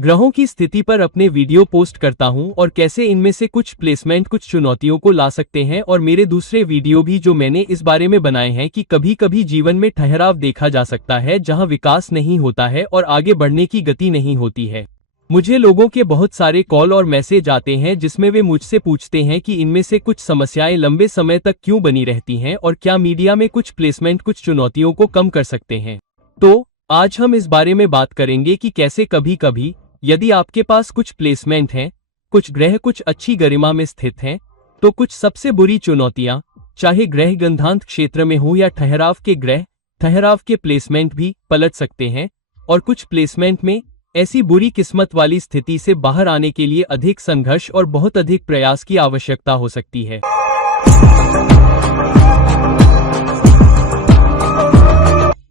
ग्रहों की स्थिति पर अपने वीडियो पोस्ट करता हूं और कैसे इनमें से कुछ प्लेसमेंट कुछ चुनौतियों को ला सकते हैं, और मेरे दूसरे वीडियो भी जो मैंने इस बारे में बनाए हैं कि कभी कभी जीवन में ठहराव देखा जा सकता है जहां विकास नहीं होता है और आगे बढ़ने की गति नहीं होती है। मुझे लोगों के बहुत सारे कॉल और मैसेज आते हैं जिसमें वे मुझसे पूछते हैं कि इनमें से कुछ समस्याएं लंबे समय तक क्यों बनी रहती हैं और क्या मीडिया में कुछ प्लेसमेंट कुछ चुनौतियों को कम कर सकते हैं। तो आज हम इस बारे में बात करेंगे कि कैसे कभी कभी यदि आपके पास कुछ प्लेसमेंट हैं, कुछ ग्रह कुछ अच्छी गरिमा में स्थित हैं, तो कुछ सबसे बुरी चुनौतियां, चाहे ग्रह गंधांत क्षेत्र में हो या ठहराव के ग्रह, ठहराव के प्लेसमेंट भी पलट सकते हैं, और कुछ प्लेसमेंट में ऐसी बुरी किस्मत वाली स्थिति से बाहर आने के लिए अधिक संघर्ष और बहुत अधिक प्रयास की आवश्यकता हो सकती है।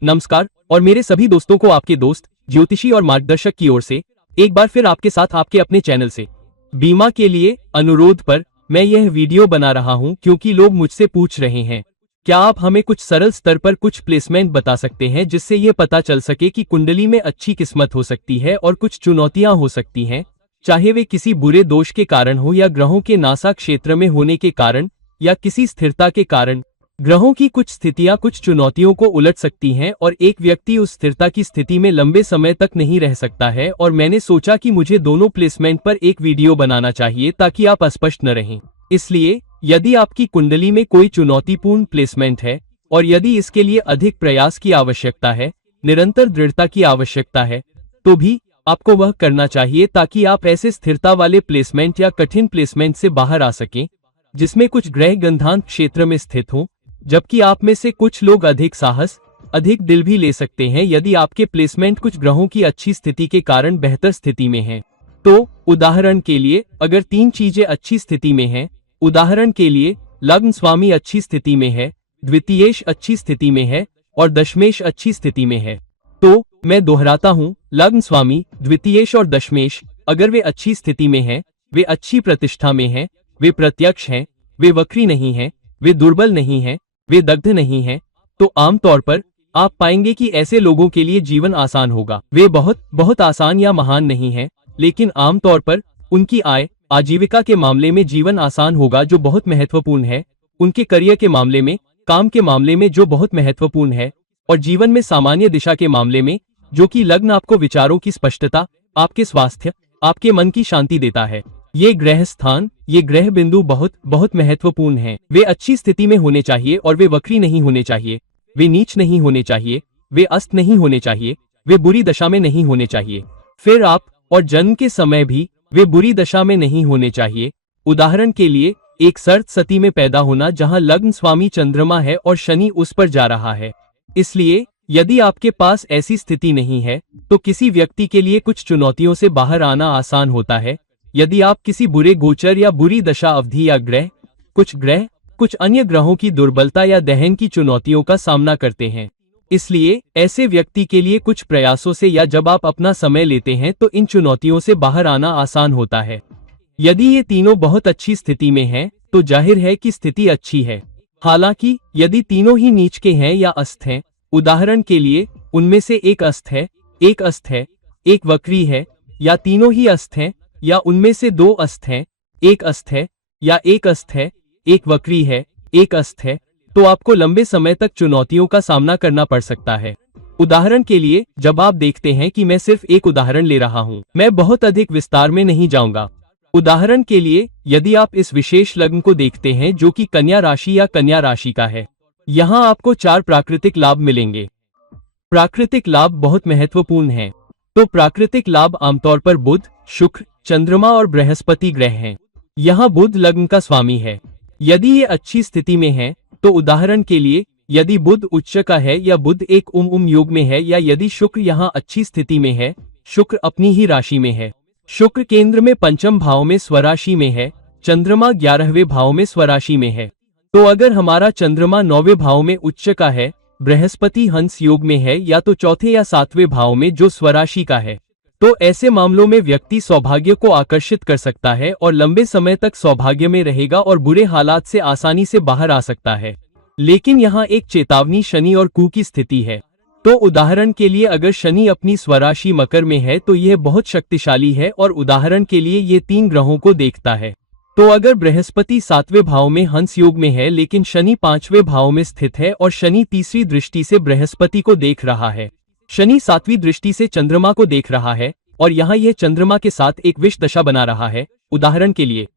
नमस्कार, और मेरे सभी दोस्तों को आपके दोस्त, ज्योतिषी और मार्गदर्शक की ओर से एक बार फिर आपके साथ आपके अपने चैनल से बीमा के लिए अनुरोध पर मैं यह वीडियो बना रहा हूं, क्योंकि लोग मुझसे पूछ रहे हैं क्या आप हमें कुछ सरल स्तर पर कुछ प्लेसमेंट बता सकते हैं जिससे ये पता चल सके कि कुंडली में अच्छी किस्मत हो सकती है और कुछ चुनौतियां हो सकती हैं, चाहे वे किसी बुरे दोष के कारण हो या ग्रहों के नासा क्षेत्र में होने के कारण या किसी स्थिरता के कारण। ग्रहों की कुछ स्थितियां कुछ चुनौतियों को उलट सकती हैं और एक व्यक्ति उस स्थिरता की स्थिति में लंबे समय तक नहीं रह सकता है, और मैंने सोचा कि मुझे दोनों प्लेसमेंट पर एक वीडियो बनाना चाहिए ताकि आप अस्पष्ट न रहें। इसलिए यदि आपकी कुंडली में कोई चुनौतीपूर्ण प्लेसमेंट है और यदि इसके लिए अधिक प्रयास की आवश्यकता है, निरंतर दृढ़ता की आवश्यकता है, तो भी आपको वह करना चाहिए ताकि आप ऐसे स्थिरता वाले प्लेसमेंट या कठिन प्लेसमेंट से बाहर आ सकें जिसमें कुछ ग्रह गंधांत क्षेत्र में स्थित हों, जबकि आप में से कुछ लोग अधिक साहस, अधिक दिल भी ले सकते हैं यदि आपके प्लेसमेंट कुछ ग्रहों की अच्छी स्थिति के कारण बेहतर स्थिति में हैं। तो उदाहरण के लिए अगर 3 चीजें अच्छी स्थिति में हैं, उदाहरण के लिए लग्न स्वामी अच्छी स्थिति में है, द्वितीयेश अच्छी स्थिति में है और दशमेश अच्छी स्थिति में है, तो मैं दोहराता हूं, लग्न स्वामी, द्वितीयेश और दशमेश अगर वे अच्छी स्थिति में हैं, वे अच्छी प्रतिष्ठा में हैं, वे प्रत्यक्ष हैं, वे वक्री नहीं हैं, वे दुर्बल नहीं हैं, वे दग्ध नहीं हैं, तो आमतौर पर आप पाएंगे कि ऐसे लोगों के लिए जीवन आसान होगा। वे बहुत बहुत आसान या महान नहीं हैं, लेकिन आमतौर पर उनकी आय आजीविका के मामले में जीवन आसान होगा, जो बहुत महत्वपूर्ण है, उनके करियर के मामले में, काम के मामले में जो बहुत महत्वपूर्ण है, और जीवन में सामान्य दिशा के मामले में, जो कि लग्न आपको विचारों की स्पष्टता, आपके स्वास्थ्य, आपके मन की शांति देता है। ये ग्रह स्थान, ये ग्रह बिंदु बहुत बहुत महत्वपूर्ण हैं। वे अच्छी स्थिति में होने चाहिए और वे वक्री नहीं होने चाहिए, वे नीच नहीं होने चाहिए, वे अस्त नहीं होने चाहिए, वे बुरी दशा में नहीं होने चाहिए। फिर आप और जन्म के समय भी वे बुरी दशा में नहीं होने चाहिए। उदाहरण के लिए एक सर्त सती में पैदा होना जहां लग्न स्वामी चंद्रमा है और शनि उस पर जा रहा है। इसलिए यदि आपके पास ऐसी स्थिति नहीं है तो किसी व्यक्ति के लिए कुछ चुनौतियों से बाहर आना आसान होता है। यदि आप किसी बुरे गोचर या बुरी दशा अवधि या ग्रह, कुछ अन्य ग्रहों की दुर्बलता या दहन की चुनौतियों का सामना करते हैं, इसलिए ऐसे व्यक्ति के लिए कुछ प्रयासों से या जब आप अपना समय लेते हैं तो इन चुनौतियों से बाहर आना आसान होता है। यदि ये तीनों बहुत अच्छी स्थिति में हैं, तो जाहिर है कि स्थिति अच्छी है। हालांकि यदि तीनों ही नीच के हैं या अस्त हैं, उदाहरण के लिए उनमें से एक अस्त है, एक वक्री है, या तीनों ही अस्त हैं, या उनमें से 2 अस्त हैं, एक अस्त है, या एक अस्त है, एक वक्री है, एक अस्त है, तो आपको लंबे समय तक चुनौतियों का सामना करना पड़ सकता है। उदाहरण के लिए जब आप देखते हैं कि मैं सिर्फ एक उदाहरण ले रहा हूं, मैं बहुत अधिक विस्तार में नहीं जाऊंगा। उदाहरण के लिए यदि आप इस विशेष लग्न को देखते हैं जो कि कन्या राशि या कन्या राशि का है, यहाँ आपको 4 प्राकृतिक लाभ मिलेंगे। प्राकृतिक लाभ बहुत महत्वपूर्ण हैं। तो प्राकृतिक लाभ आमतौर पर बुध, शुक्र, चंद्रमा और बृहस्पति ग्रह हैं। यहाँ बुध लग्न का स्वामी है। यदि ये अच्छी स्थिति में है, तो उदाहरण के लिए यदि बुध उच्च का है या बुध एक योग में है, या यदि शुक्र यहाँ अच्छी स्थिति में है, शुक्र अपनी ही राशि में है, शुक्र केंद्र में 5वें भाव में स्वराशि में है, चंद्रमा 11वें भाव में स्वराशि में है, तो अगर हमारा चंद्रमा 9वें भाव में उच्च का है, बृहस्पति हंस योग में है, या तो 4थे या 7वें भाव में जो स्वराशि का है, तो ऐसे मामलों में व्यक्ति सौभाग्य को आकर्षित कर सकता है और लंबे समय तक सौभाग्य में रहेगा और बुरे हालात से आसानी से बाहर आ सकता है। लेकिन यहाँ एक चेतावनी शनि और कु की स्थिति है। तो उदाहरण के लिए अगर शनि अपनी स्वराशि मकर में है तो यह बहुत शक्तिशाली है और उदाहरण के लिए ये 3 ग्रहों को देखता है। तो अगर बृहस्पति 7वें भाव में हंस योग में है लेकिन शनि 5वें भाव में स्थित है और शनि तीसरी दृष्टि से बृहस्पति को देख रहा है, शनि 7वीं दृष्टि से चंद्रमा को देख रहा है और यहाँ यह चंद्रमा के साथ एक विष दशा बना रहा है उदाहरण के लिए।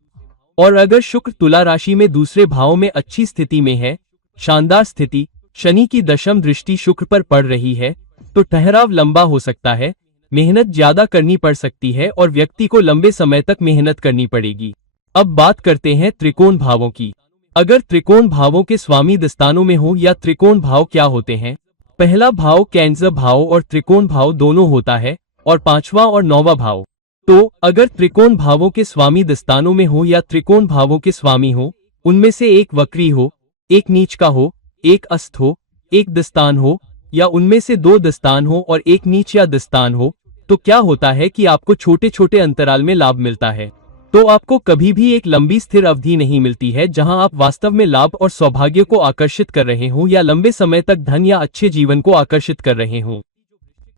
और अगर शुक्र तुला राशि में दूसरे भाव में अच्छी स्थिति में है, शानदार स्थिति, शनि की दशम दृष्टि शुक्र पर पड़ रही है, तो ठहराव लंबा हो सकता है, मेहनत ज्यादा करनी पड़ सकती है और व्यक्ति को लंबे समय तक मेहनत करनी पड़ेगी। अब बात करते हैं त्रिकोण भावों की। अगर त्रिकोण भावों के स्वामी दस्तानों में हो या त्रिकोण भाव क्या होते हैं? पहला भाव कैंसर भाव और त्रिकोण भाव दोनों होता है और 5वां और 9वां भाव। तो अगर त्रिकोण भावों के स्वामी दस्तानों में हो या त्रिकोण भावों के स्वामी हो, उनमें से एक वक्री हो, एक नीच का हो, एक अस्त हो, एक दस्तान हो या उनमें से 2 दस्तान हो और एक नीच या दस्तान हो, तो क्या होता है कि आपको छोटे छोटे अंतराल में लाभ मिलता है। तो आपको कभी भी एक लंबी स्थिर अवधि नहीं मिलती है जहां आप वास्तव में लाभ और सौभाग्य को आकर्षित कर रहे हों या लंबे समय तक धन या अच्छे जीवन को आकर्षित कर रहे हों।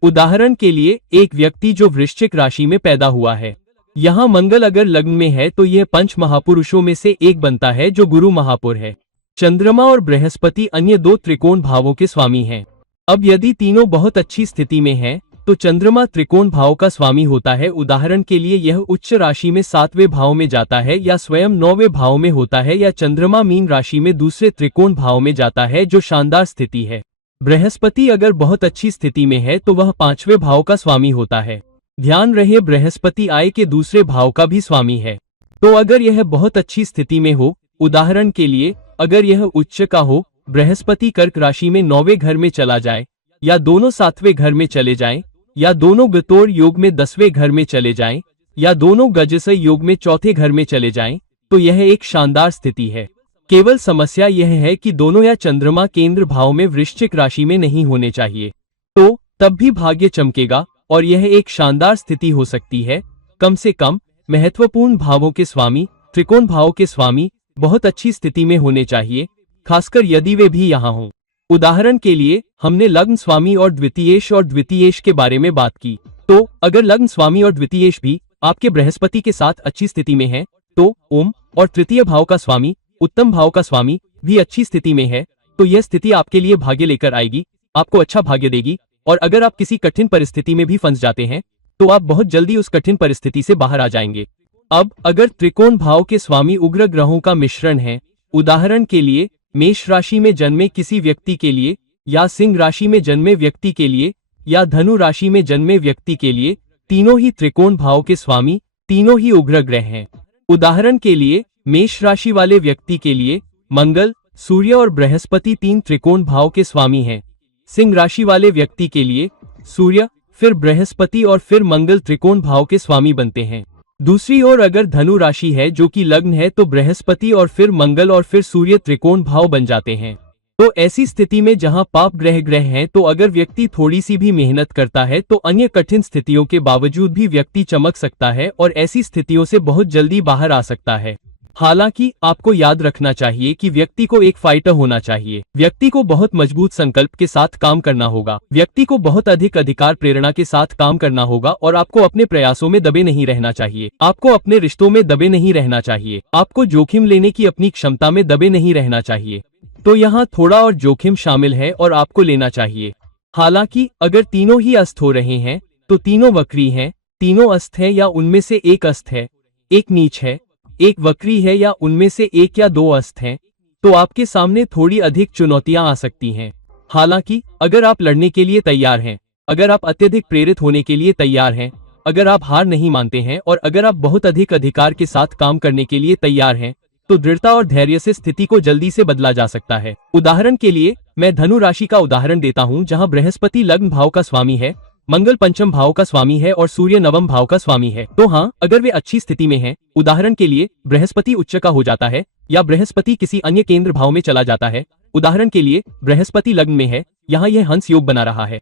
उदाहरण के लिए एक व्यक्ति जो वृश्चिक राशि में पैदा हुआ है, यहाँ मंगल अगर लग्न में है तो यह 5 महापुरुषों में से एक बनता है जो गुरु महापुर है। चंद्रमा और बृहस्पति अन्य 2 त्रिकोण भावों के स्वामी हैं। अब यदि तीनों बहुत अच्छी स्थिति में हैं, तो चंद्रमा त्रिकोण भाव का स्वामी होता है। उदाहरण के लिए यह उच्च राशि में 7वें भाव में जाता है या स्वयं 9वें भाव में होता है या चंद्रमा मीन राशि में दूसरे त्रिकोण भाव में जाता है जो शानदार स्थिति है। बृहस्पति अगर बहुत अच्छी स्थिति में है तो वह 5वें भाव का स्वामी होता है। ध्यान रहे बृहस्पति आय के दूसरे भाव का भी स्वामी है। तो अगर यह बहुत अच्छी स्थिति में हो, उदाहरण के लिए अगर यह उच्च का हो, बृहस्पति कर्क राशि में 9वें घर में चला जाए या दोनों 7वें घर में चले जाएं या दोनों गतोर योग में 10वें घर में चले जाएं या दोनों गजसय योग में 4थे घर में चले जाएं, तो यह एक शानदार स्थिति है। केवल समस्या यह है कि दोनों या चंद्रमा केंद्र भाव में वृश्चिक राशि में नहीं होने चाहिए, तो तब भी भाग्य चमकेगा और यह एक शानदार स्थिति हो सकती है। कम से कम महत्वपूर्ण भावों के स्वामी, त्रिकोण भाव के स्वामी बहुत अच्छी स्थिति में होने चाहिए, खासकर यदि वे भी यहाँ हों। उदाहरण के लिए हमने लग्न स्वामी और द्वितीयेश के बारे में बात की। तो अगर लग्न स्वामी और द्वितीयेश भी आपके बृहस्पति के साथ अच्छी स्थिति में है, तो ओम और तृतीय भाव का स्वामी, उत्तम भाव का स्वामी भी अच्छी स्थिति में है, तो यह स्थिति आपके लिए भाग्य लेकर आएगी, आपको अच्छा भाग्य देगी। और अगर आप किसी कठिन परिस्थिति में भी फंस जाते हैं तो आप बहुत जल्दी उस कठिन परिस्थिति से बाहर आ जाएंगे। अब अगर त्रिकोण भाव के स्वामी उग्र ग्रहों का मिश्रण है, उदाहरण के लिए मेष राशि में जन्मे किसी व्यक्ति के लिए या सिंह राशि में जन्मे व्यक्ति के लिए या धनु राशि में जन्मे व्यक्ति के लिए, तीनों ही त्रिकोण भाव के स्वामी, तीनों ही उग्र ग्रह हैं। उदाहरण के लिए मेष राशि वाले व्यक्ति के लिए मंगल, सूर्य और बृहस्पति 3 त्रिकोण भाव के स्वामी हैं। सिंह राशि वाले व्यक्ति के लिए सूर्य, फिर बृहस्पति और फिर मंगल त्रिकोण भाव के स्वामी बनते हैं। दूसरी ओर अगर धनु राशि है जो कि लग्न है तो बृहस्पति और फिर मंगल और फिर सूर्य त्रिकोण भाव बन जाते हैं। तो ऐसी स्थिति में जहां पाप ग्रह हैं, तो अगर व्यक्ति थोड़ी सी भी मेहनत करता है तो अन्य कठिन स्थितियों के बावजूद भी व्यक्ति चमक सकता है और ऐसी स्थितियों से बहुत जल्दी बाहर आ सकता है। हालांकि आपको याद रखना चाहिए कि व्यक्ति को एक फाइटर होना चाहिए, व्यक्ति को बहुत मजबूत संकल्प के साथ काम करना होगा, व्यक्ति को बहुत अधिक अधिकार प्रेरणा के साथ काम करना होगा और आपको अपने प्रयासों में दबे नहीं रहना चाहिए, आपको अपने रिश्तों में दबे नहीं रहना चाहिए, आपको जोखिम लेने की अपनी क्षमता में दबे नहीं रहना चाहिए। तो यहाँ थोड़ा और जोखिम शामिल है और आपको लेना चाहिए। हालांकि अगर तीनों ही अस्त हो रहे हैं तो तीनों वक्री हैं, तीनों अस्त है या उनमें से एक अस्त है, एक नीच है, एक वक्री है या उनमें से एक या 2 अस्त हैं, तो आपके सामने थोड़ी अधिक चुनौतियां आ सकती हैं। हालांकि अगर आप लड़ने के लिए तैयार हैं, अगर आप अत्यधिक प्रेरित होने के लिए तैयार हैं, अगर आप हार नहीं मानते हैं और अगर आप बहुत अधिक अधिकार के साथ काम करने के लिए तैयार हैं, तो दृढ़ता और धैर्य से स्थिति को जल्दी से बदला जा सकता है। उदाहरण के लिए मैं धनु राशि का उदाहरण देता हूं, जहां बृहस्पति लग्न भाव का स्वामी है, मंगल पंचम भाव का स्वामी है और सूर्य नवम भाव का स्वामी है। तो हाँ, अगर वे अच्छी स्थिति में हैं, उदाहरण के लिए बृहस्पति उच्च का हो जाता है या बृहस्पति किसी अन्य केंद्र भाव में चला जाता है, उदाहरण के लिए बृहस्पति लग्न में है, यहाँ यह हंस योग बना रहा है,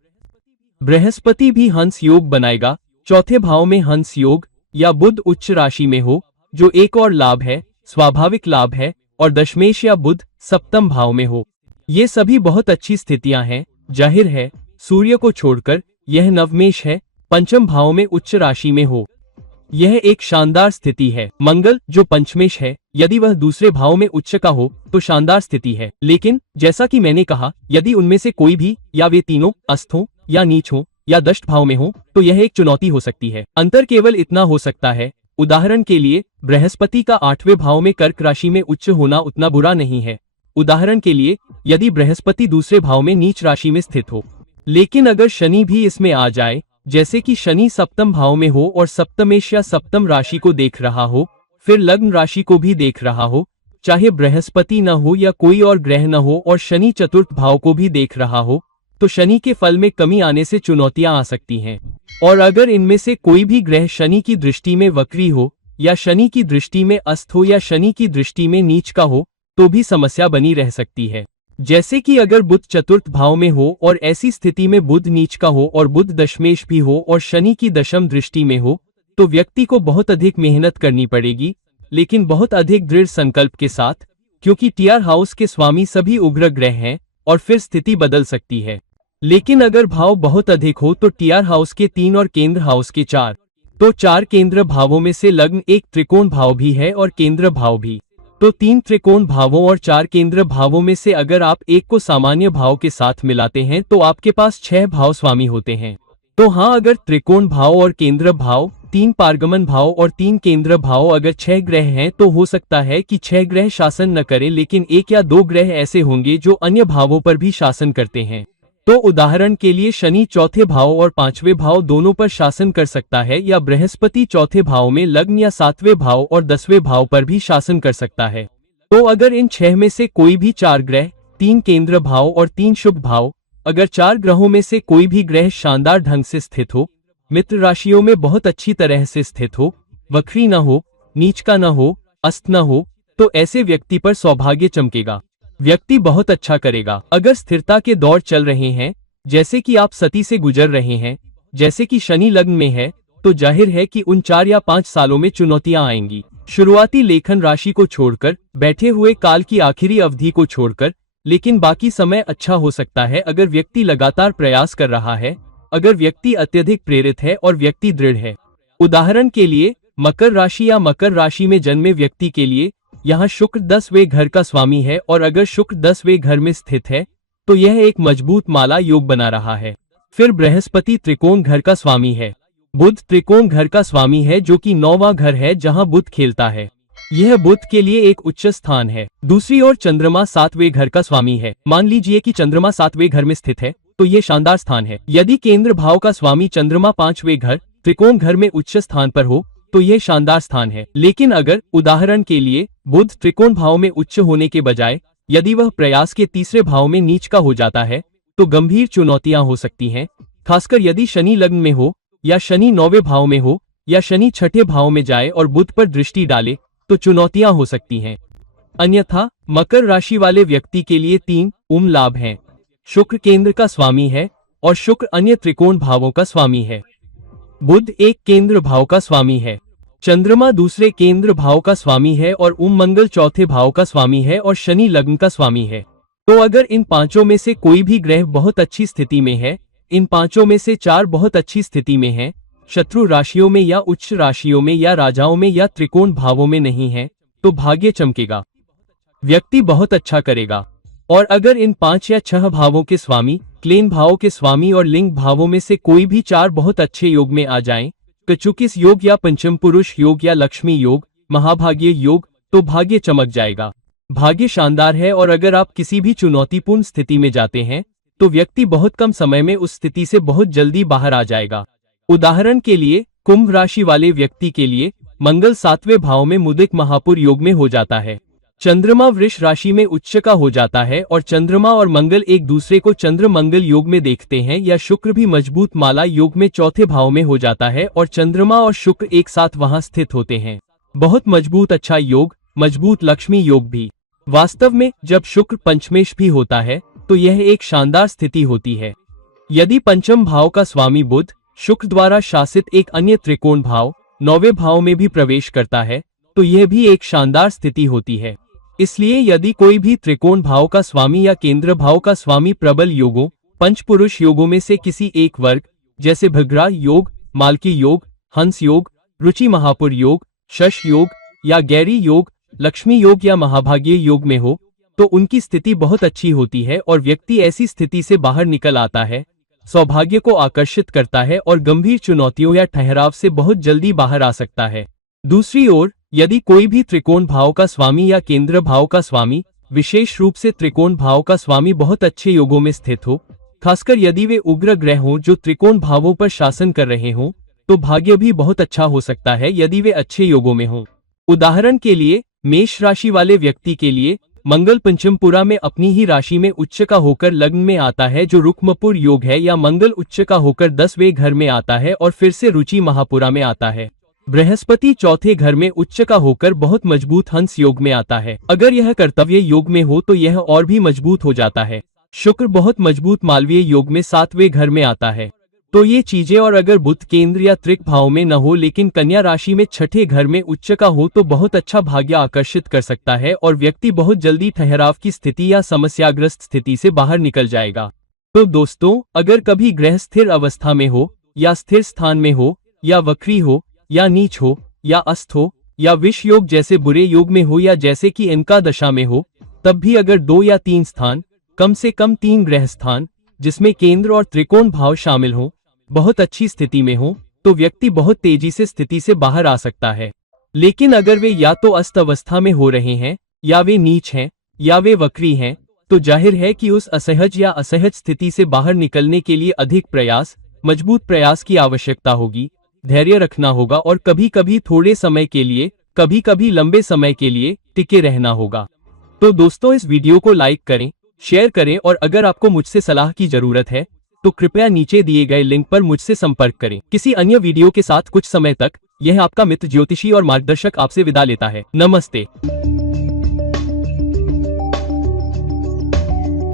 बृहस्पति भी हंस योग बनाएगा। चौथे भाव में हंस योग या बुध उच्च राशि में हो, जो एक और लाभ है, स्वाभाविक लाभ है, और दशमेश या बुध सप्तम भाव में हो, ये सभी बहुत अच्छी स्थितियां हैं। जाहिर है सूर्य को छोड़कर यह नवमेष है, पंचम भाव में उच्च राशि में हो, यह एक शानदार स्थिति है। मंगल जो पंचमेश है, यदि वह दूसरे भाव में उच्च का हो तो शानदार स्थिति है, लेकिन जैसा कि मैंने कहा, यदि उनमें से कोई भी या वे तीनों अस्त हो या नीच हो या दष्ट भाव में हो तो यह एक चुनौती हो सकती है। अंतर केवल इतना हो सकता है, उदाहरण के लिए बृहस्पति का 8वें भाव में कर्क राशि में उच्च होना उतना बुरा नहीं है। उदाहरण के लिए यदि बृहस्पति दूसरे भाव में नीच राशि में स्थित हो, लेकिन अगर शनि भी इसमें आ जाए, जैसे कि शनि सप्तम भाव में हो और सप्तमेश या सप्तम राशि को देख रहा हो, फिर लग्न राशि को भी देख रहा हो, चाहे बृहस्पति न हो या कोई और ग्रह न हो, और शनि चतुर्थ भाव को भी देख रहा हो, तो शनि के फल में कमी आने से चुनौतियां आ सकती हैं। और अगर इनमें से कोई भी ग्रह शनि की दृष्टि में वक्री हो या शनि की दृष्टि में अस्त हो या शनि की दृष्टि में नीच का हो तो भी समस्या बनी रह सकती है। जैसे कि अगर बुध चतुर्थ भाव में हो और ऐसी स्थिति में बुध नीच का हो और बुध दशमेश भी हो और शनि की दशम दृष्टि में हो, तो व्यक्ति को बहुत अधिक मेहनत करनी पड़ेगी, लेकिन बहुत अधिक दृढ़ संकल्प के साथ, क्योंकि टीआर हाउस के स्वामी सभी उग्र ग्रह हैं और फिर स्थिति बदल सकती है। लेकिन अगर भाव बहुत अधिक हो तो टीआर हाउस के 3 और केंद्र हाउस के 4, तो 4 केंद्र भावों में से लग्न एक त्रिकोण भाव भी है और केंद्र भाव भी, तो 3 त्रिकोण भावों और 4 केंद्र भावों में से अगर आप एक को सामान्य भाव के साथ मिलाते हैं तो आपके पास 6 भाव स्वामी होते हैं। तो हाँ, अगर त्रिकोण भाव और केंद्र भाव, 3 पारगमन भाव और 3 केंद्र भाव अगर 6 ग्रह हैं तो हो सकता है कि 6 ग्रह शासन न करें, लेकिन 1 या 2 ग्रह ऐसे होंगे जो अन्य भावों पर भी शासन करते हैं। तो उदाहरण के लिए शनि चौथे भाव और 5वें भाव दोनों पर शासन कर सकता है, या बृहस्पति चौथे भाव में लग्न या 7वें भाव और 10वें भाव पर भी शासन कर सकता है। तो अगर इन 6 में से कोई भी 4 ग्रह, 3 केंद्र भाव और 3 शुभ भाव, अगर 4 ग्रहों में से कोई भी ग्रह शानदार ढंग से स्थित हो, मित्र राशियों में बहुत अच्छी तरह से स्थित हो, वक्री न हो, नीच का न हो, अस्त न हो, तो ऐसे व्यक्ति पर सौभाग्य चमकेगा, व्यक्ति बहुत अच्छा करेगा। अगर स्थिरता के दौर चल रहे हैं, जैसे कि आप सती से गुजर रहे हैं, जैसे कि शनि लग्न में है, तो जाहिर है कि उन 4 या 5 सालों में चुनौतियां आएंगी। शुरुआती लेखन राशि को छोड़कर, बैठे हुए काल की आखिरी अवधि को छोड़कर, लेकिन बाकी समय अच्छा हो सकता है अगर व्यक्ति लगातार प्रयास कर रहा है, अगर व्यक्ति अत्यधिक प्रेरित है और व्यक्ति दृढ़ है। उदाहरण के लिए मकर राशि या मकर राशि में जन्मे व्यक्ति के लिए यहाँ शुक्र 10वें घर का स्वामी है, और अगर शुक्र 10वें घर में स्थित है तो यह एक मजबूत माला योग बना रहा है। फिर बृहस्पति त्रिकोण घर का स्वामी है, बुध त्रिकोण घर का स्वामी है जो कि 9वां घर है जहां बुध खेलता है, यह बुध के लिए एक उच्च स्थान है। दूसरी ओर चंद्रमा 7वें घर का स्वामी है। मान लीजिए कि चंद्रमा 7वें घर में स्थित है तो यह शानदार स्थान है। यदि केंद्र भाव का स्वामी चंद्रमा 5वें घर त्रिकोण घर में उच्च स्थान पर हो तो यह शानदार स्थान है। लेकिन अगर उदाहरण के लिए बुध त्रिकोण भाव में उच्च होने के बजाय यदि वह प्रयास के 3रे भाव में नीच का हो जाता है तो गंभीर चुनौतियां हो सकती हैं, खासकर यदि शनि लग्न में हो या शनि 9वें भाव में हो या शनि 6ठे भाव में जाए और बुध पर दृष्टि डाले तो चुनौतियां हो सकती हैं। अन्यथा मकर राशि वाले व्यक्ति के लिए 3 लाभ हैं। शुक्र केंद्र का स्वामी है और शुक्र अन्य त्रिकोण भावों का स्वामी है। बुध एक केंद्र भाव का स्वामी है, चंद्रमा दूसरे केंद्र भाव का स्वामी है और मंगल चौथे भाव का स्वामी है और शनि लग्न का स्वामी है। तो अगर इन 5 में से कोई भी ग्रह बहुत अच्छी स्थिति में है, इन 5 में से 4 बहुत अच्छी स्थिति में हैं, शत्रु राशियों में या उच्च राशियों में या राजाओं में या त्रिकोण भावों में नहीं है, तो भाग्य चमकेगा, व्यक्ति बहुत अच्छा करेगा। और अगर इन 5 या 6 भावों के स्वामी, क्लेन भावों के स्वामी और लिंग भावों में से कोई भी 4 बहुत अच्छे योग में आ जाएं, कचुकिस योग या पंचम पुरुष योग या लक्ष्मी योग, महाभाग्य योग, तो भाग्य चमक जाएगा, भाग्य शानदार है। और अगर आप किसी भी चुनौतीपूर्ण स्थिति में जाते हैं तो व्यक्ति बहुत कम समय में उस स्थिति से बहुत जल्दी बाहर आ जाएगा। उदाहरण के लिए कुंभ राशि वाले व्यक्ति के लिए मंगल 7वें भाव में मुदिक महापुर योग में हो जाता है, चंद्रमा वृष राशि में उच्च का हो जाता है और चंद्रमा और मंगल एक दूसरे को चंद्र मंगल योग में देखते हैं, या शुक्र भी मजबूत माला योग में चौथे भाव में हो जाता है और चंद्रमा और शुक्र एक साथ वहां स्थित होते हैं, बहुत मजबूत अच्छा योग, मजबूत लक्ष्मी योग भी। वास्तव में जब शुक्र पंचमेश भी होता है तो यह एक शानदार स्थिति होती है। यदि पंचम भाव का स्वामी बुध शुक्र द्वारा शासित एक अन्य त्रिकोण भाव 9वें भाव में भी प्रवेश करता है तो यह भी एक शानदार स्थिति होती है। इसलिए यदि कोई भी त्रिकोण भाव का स्वामी या केंद्र भाव का स्वामी प्रबल योगों, पंचपुरुष योगों में से किसी एक वर्ग जैसे भृगुरा योग, मालकी योग, हंस योग, रुचि महापुर योग, शश योग या गैरी योग, लक्ष्मी योग या महाभाग्य योग में हो तो उनकी स्थिति बहुत अच्छी होती है और व्यक्ति ऐसी स्थिति से बाहर निकल आता है, सौभाग्य को आकर्षित करता है और गंभीर चुनौतियों या ठहराव से बहुत जल्दी बाहर आ सकता है। दूसरी ओर यदि कोई भी त्रिकोण भाव का स्वामी या केंद्र भाव का स्वामी, विशेष रूप से त्रिकोण भाव का स्वामी बहुत अच्छे योगों में स्थित हो, खासकर यदि वे उग्र ग्रह हों जो त्रिकोण भावों पर शासन कर रहे हों, तो भाग्य भी बहुत अच्छा हो सकता है यदि वे अच्छे योगों में हों। उदाहरण के लिए मेष राशि वाले व्यक्ति के लिए मंगल पंचमपुरा में अपनी ही राशि में उच्च का होकर लग्न में आता है जो रुक्मपुर योग है, या मंगल उच्च का होकर 10वें घर में आता है और फिर से रुचि महापुरा में आता है। बृहस्पति चौथे घर में उच्च का होकर बहुत मजबूत हंस योग में आता है। अगर यह कर्तव्य योग में हो तो यह और भी मजबूत हो जाता है। शुक्र बहुत मजबूत मालवीय योग में 7वें घर में आता है। तो ये चीजें, और अगर बुध केंद्र या त्रिक भाव में न हो लेकिन कन्या राशि में छठे घर में उच्च का हो तो बहुत अच्छा भाग्य आकर्षित कर सकता है और व्यक्ति बहुत जल्दी ठहराव की स्थिति या समस्याग्रस्त स्थिति से बाहर निकल जाएगा। तो दोस्तों, अगर कभी ग्रह स्थिर अवस्था में हो या स्थिर स्थान में हो या वक्री हो या नीच हो या अस्त हो या विष योग जैसे बुरे योग में हो या जैसे कि इनका दशा में हो, तब भी अगर 2 या 3 स्थान, कम से कम 3 ग्रह स्थान जिसमें केंद्र और त्रिकोण भाव शामिल हो, बहुत अच्छी स्थिति में हो तो व्यक्ति बहुत तेजी से स्थिति से बाहर आ सकता है। लेकिन अगर वे या तो अस्त अवस्था में हो रहे हैं या वे नीच हैं या वे वक्री हैं, तो जाहिर है कि उस असहज या असहज स्थिति से बाहर निकलने के लिए अधिक प्रयास, मजबूत प्रयास की आवश्यकता होगी, धैर्य रखना होगा और कभी कभी थोड़े समय के लिए, कभी कभी लंबे समय के लिए टिके रहना होगा। तो दोस्तों, इस वीडियो को लाइक करें, शेयर करें और अगर आपको मुझसे सलाह की जरूरत है तो कृपया नीचे दिए गए लिंक पर मुझसे संपर्क करें। किसी अन्य वीडियो के साथ कुछ समय तक यह आपका मित्र ज्योतिषी और मार्गदर्शक आपसे विदा लेता है। नमस्ते।